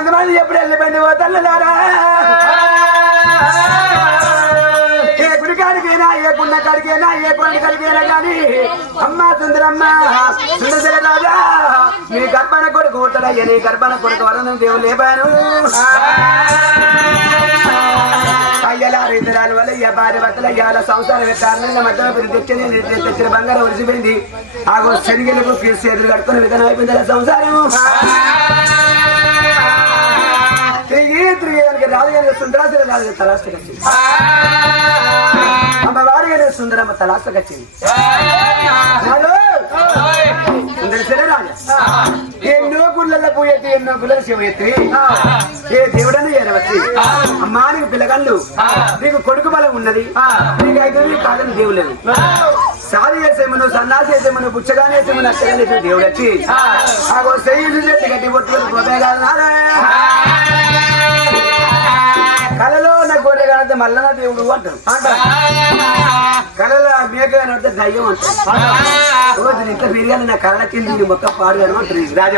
ఎంతమంది ఎప్పుడు వెళ్ళిపోయింది? ఓ తల్లిదారా! ఏ గుడి కాడికైనా ఏ గుండ కాడికైనా ఏ కొండ కాడికైనా కానీ అమ్మ సుందరమ్మ సుందర రాజా నీ గర్భన కొడుకు ఉంటాడయ్య నీ గర్భన కొడుకు వరణం దేవుడు లేపాను అయ్యలా రైతురాలు వల్ల భార్య భర్తల ఇవాళ సంసారం పెట్టాలని మధ్యలో తెచ్చిన బంగారం ఒలిసిపోయింది ఆగో శనిగలకు ఫీజు చేతులు కట్టుకుని విధానం అయిపోయింది సంసారం. తిరిగి కనుక రాజు గారి సుందరాసులు రాజు వచ్చింది అమ్మవారి గారి సుందరమ్మ తలాస్తకి వచ్చింది ఎన్నో గుళ్ళల్లో పోయేది ఎన్నో గుళ్ళలు శివయత్రి ఏ దేవుడని ఏరవచ్చి అమ్మా నీకు పిల్లగళ్ళు. నీకు కొడుకు బలం ఉన్నది. నీకు అయితే నీ కాదని దేవులేదు సాది చేసేమను సన్నాసి చేసేమను పుచ్చగానే చేసేమను అచ్చగానే చేసే దేవుడు వచ్చి ఆగో సెయ్యి చెట్టు గట్టి పొట్టుకొని పోతే కాదు కాడితే మల్లన దేవుడు అంటారు. కళలో మేక అంటే దయ్యం అంటారు. ఇంత బిర్యానీ నా కళ్ళ కింద మొత్తం పాడుగాను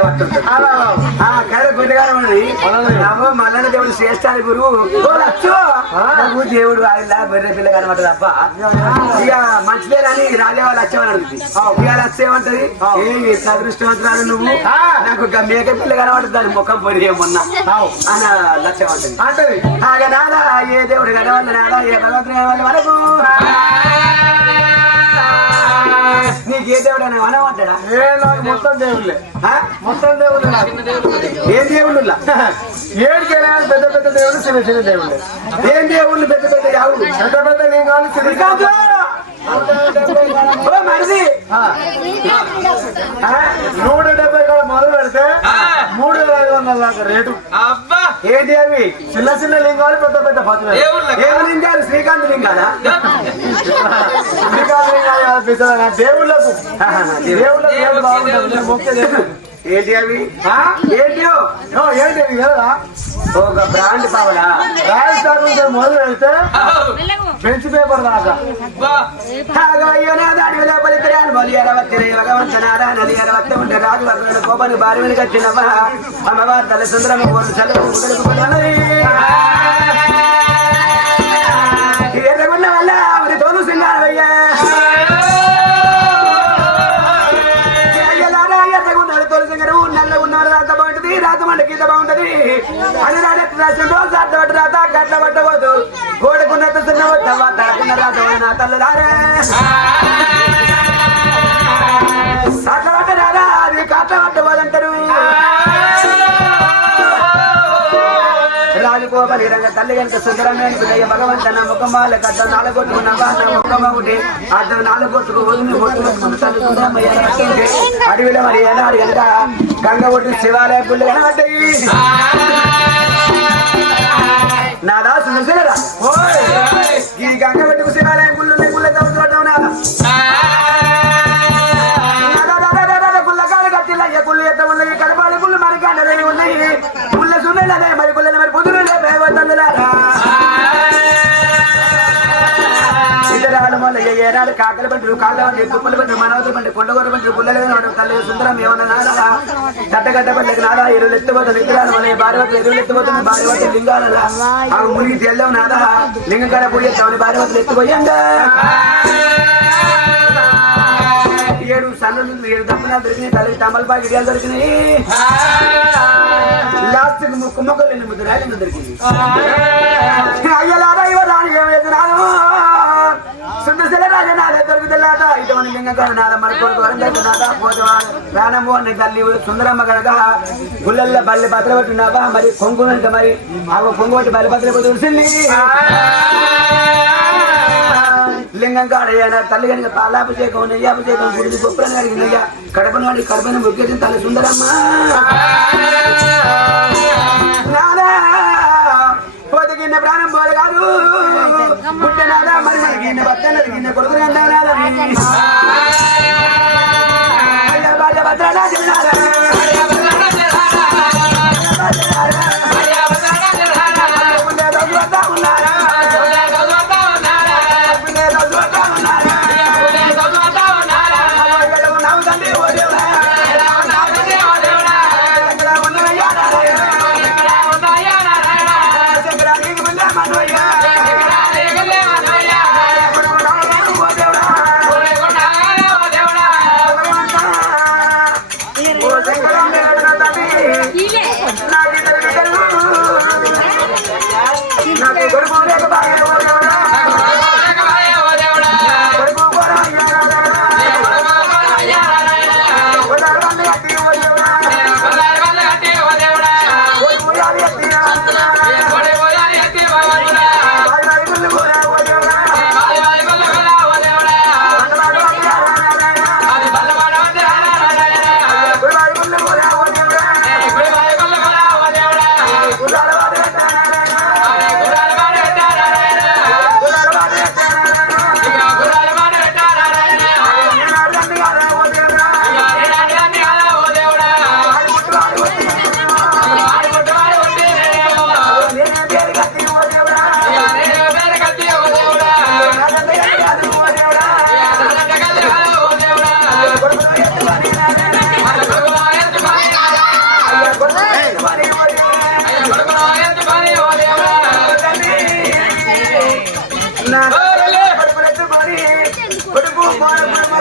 అంటారు ఆ కళ నామో మల్లన దేవుడు శ్రేష్టాది గురువు. ఓ నాకు దేవుడు ఆయన బర్రె పిల్ల కనబడ్డది అబ్బా. ఇక మంచిదే అని రాజా వాళ్ళు వచ్చేవని అడుగుతుంది. ఇక వచ్చేమంటది ఏ అదృష్టవంతురాలు నువ్వు? నాకు ఒక మేక పిల్ల కనబడుతుంది దాని ముఖం పొడి మొన్న. అని లక్ష్యమంటుంది అంటది. నాదా ఏ దేవుడు కనవల్ల నాదా ఏ భగవంతుడు కనవల్ల వరకు నీకు ఏ దేవుడు అని అనమంటాడా ఏ నాకు మొత్తం దేవుళ్ళే. ఆ? మొత్తం దేవుళ్ళు నాకు. ఏం దేవుళ్ళు పెద్ద పెద్ద దేవుళ్ళు చిన్న చిన్న దేవుళ్ళే. ఏం దేవుళ్ళు పెద్ద పెద్ద యావులు పెద్ద పెద్ద లింగాలు చిన్న శ్రీకాంత్! ఓ మరిది! ఆ, నూట డెబ్బై కాడ మొదలు పెడితే మూడు వేల ఐదు వందల దాకా రేటు. అబ్బా! ఏంటి అవి? చిన్న చిన్న లింగాలు పెద్ద పెద్ద పత్రి దేవుళ్ళకి ఏం లింగాలు? శ్రీకాంత్ లింగాలా? లింగాలు. లింగాలు దేవుళ్ళకు. దేవుళ్ళకు ఏంటి అవి? ఏంటి? ఏంటి కదా ఒక బ్రాండ్ పావలా? రాజస్థాన్ నుంచి మొదలు పెడితే బెంచ్ పేపర్ దాకా. అబ్బా కోపని భార్య కట్టినవా అమ్మవారి తల సుందరమ్మ కోరు నల్ల ఉన్నాడు రాత బాగుంటది రాత మంట గీత బాగుంటది. అది రాడెత్తి రాసిన రోజు అర్థ రాత గట్ల పట్టబోదు కోడుకున్న చిన్న వద్దవా తలకున్న రాత నా తల్లు రారే అట్ల పట్ట రాదా అది కట్ల పట్టవదంటారు కోపలి రంగ తల్లి కనుక సుందరమైన పిల్లయ్య భగవంత నా ముఖమాల కట్ట నాలుగొట్టుకున్నావా నా ముఖమ ఒకటి. అర్థం నాలుగొట్టుకు వదిలి మొట్టు తల్లి సుందరమయ్య అడవిలో మరి ఏనాడు కనుక గంగ ఒడ్డు శివాలయ పుల్లి కనబడ్డాయి. దాసు నిజరా ఈ గంగ ఒడ్డుకు శివాలయ గుళ్ళు ఉన్నాయి, గుళ్ళ చదువుతుంటావు నాదా గుళ్ళకాలు ఉన్నాయి కడపాలి గుళ్ళు మరి కండలని ఉన్నాయి. గుళ్ళ సున్నలనే మరి గుళ్ళని మరి బుద్ధులు ఏనాడు కాకల బండ్రు కాళ్ళ బండి తుప్పల బండి మనవతి బండి కొండగొర బండి గుళ్ళలేదు తల్లి సుందరం ఏమన్నా నాదా కట్టగడ్డ బండికి నాదా ఎరువులు ఎత్తిపోతుంది ఇతరాలు మళ్ళీ భార్యవతులు ఎరువులు ఎత్తిపోతుంది భార్యవతులు లింగాల ఆ మునిగి తెల్లం నాదా లింగకాడ పోయేస్తామని భార్యవతులు ఎత్తిపోయంగా? ఏడు సన్నలు ఏడు దప్పున దొరికినాయి తల్లి తమలపాకి ఇడియాలు దొరికినాయి. లాస్ట్ ముక్కు మొక్కలు ఎన్ని ముద్దు రాయలు దొరికింది అయ్యలారా ఇవ్వరాని ఏమైతే నాను సుందరశల రాజనాథ దొరుకుతలాట ఇటువంటి లింగకాడ నాద మరకొడుకు వరంగల్ నాద పోతవా ప్రాణము అనే తల్లి సుందరమ్మ కనుక గుళ్ళల్లో బల్లి భద్రపట్టున్నావా మరి కొంగు వెంట మరి ఆ కొంగు పట్టి బల్లి భద్రపడి తెలిసింది లింగం కాడయ్యా తల్లి కనుక పాలాభిషేకం నెయ్యాభిషేకం గుడికి గొప్పని అడిగినయ్యా కడపను వాడి కడపని మొక్కేసిన తల్లి సుందరమ్మ మరి మన గిన్నె భర్తన్నది గిన్నె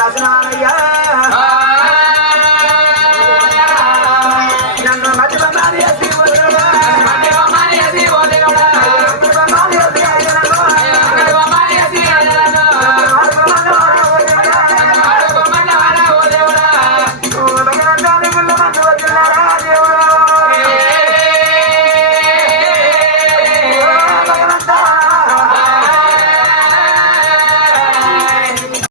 భగవంతుడా